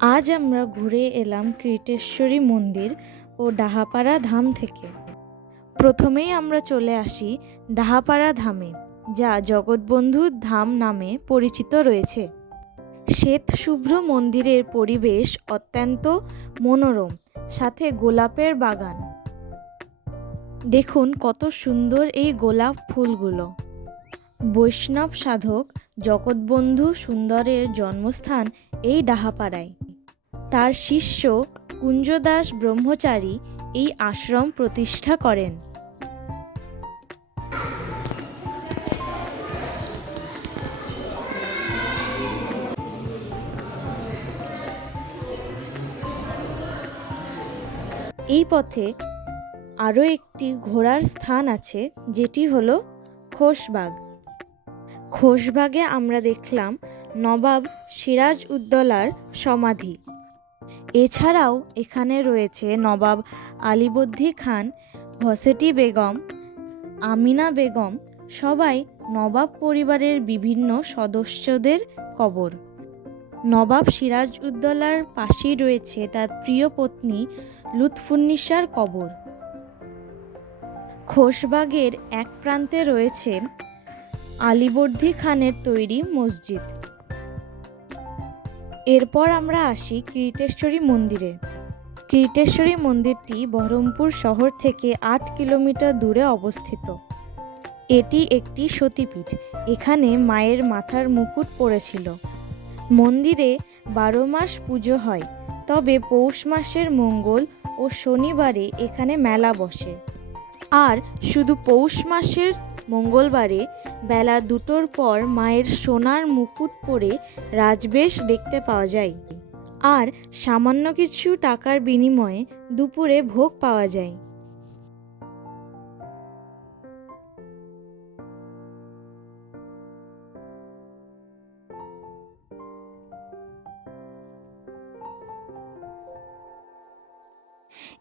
আজ আমরা ঘুরে এলাম কৃটেশ্বরী মন্দির ও ডাহাপাড়া ধাম থেকে। প্রথমেই আমরা চলে আসি ডাহাপাড়া ধামে, যা জগৎবন্ধু ধাম নামে পরিচিত রয়েছে। শ্বেত শুভ্র মন্দিরের পরিবেশ অত্যন্ত মনোরম, সাথে গোলাপের বাগান। দেখুন কত সুন্দর এই গোলাপ ফুলগুলো। বৈষ্ণব সাধক জগৎবন্ধু সুন্দরের জন্মস্থান এই ডাহাপাড়ায়। তার শিষ্য কুঞ্জদাস ব্রহ্মচারী এই আশ্রম প্রতিষ্ঠা করেন। এই পথে আরও একটি ঘোরার স্থান আছে, যেটি হলো খোশবাগ। খোশবাগে আমরা দেখলাম নবাব সিরাজ উদ্দৌলার সমাধি। এছাড়াও এখানে রয়েছে নবাব আলিবর্দী খান, ঘসেটি বেগম, আমিনা বেগম, সবাই নবাব পরিবারের বিভিন্ন সদস্যদের কবর। নবাব সিরাজ উদ্দৌলার পাশেই রয়েছে তার প্রিয় পত্নী লুৎফুন্নিসার কবর। খোশবাগের এক প্রান্তে রয়েছে আলিবর্দী খানের তৈরি মসজিদ। এরপর আমরা আসি কীর্তেশ্বরী মন্দিরে। কীর্তেশ্বরী মন্দিরটি বহরমপুর শহর থেকে আট কিলোমিটার দূরে অবস্থিত। এটি একটি সতীপীঠ। এখানে মায়ের মাথার মুকুট পড়েছিল। মন্দিরে বারো মাস পুজো হয়, তবে পৌষ মাসের মঙ্গল ও শনিবারে এখানে মেলা বসে। আর শুধু পৌষ মাসের মঙ্গলবারে বেলা দুটোর পর মায়ের সোনার মুকুট পরে রাজবেশ দেখতে পাওয়া যায়। আর সামান্য কিছু টাকার বিনিময়ে দুপুরে ভোগ পাওয়া যায়।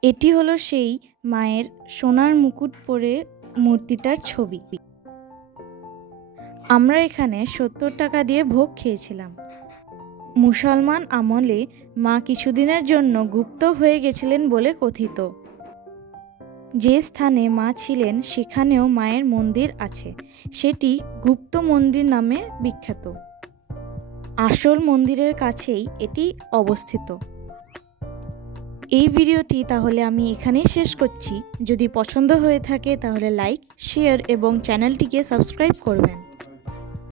এটি হলো সেই মায়ের সোনার মুকুট পরে মূর্তিটার ছবি। আমরা এখানে সত্তর টাকা দিয়ে ভোগ খেয়েছিলাম। মুসলমান আমলে মা কিছুদিনের জন্য গুপ্ত হয়ে গেছিলেন বলে কথিত। যে স্থানে মা ছিলেন, সেখানেও মায়ের মন্দির আছে। সেটি গুপ্ত মন্দির নামে বিখ্যাত। আসল মন্দিরের কাছেই এটি অবস্থিত। এই ভিডিওটি তাহলে আমি এখানেই শেষ করছি। যদি পছন্দ হয়ে থাকে তাহলে লাইক, শেয়ার এবং চ্যানেলটিকে সাবস্ক্রাইব করবেন।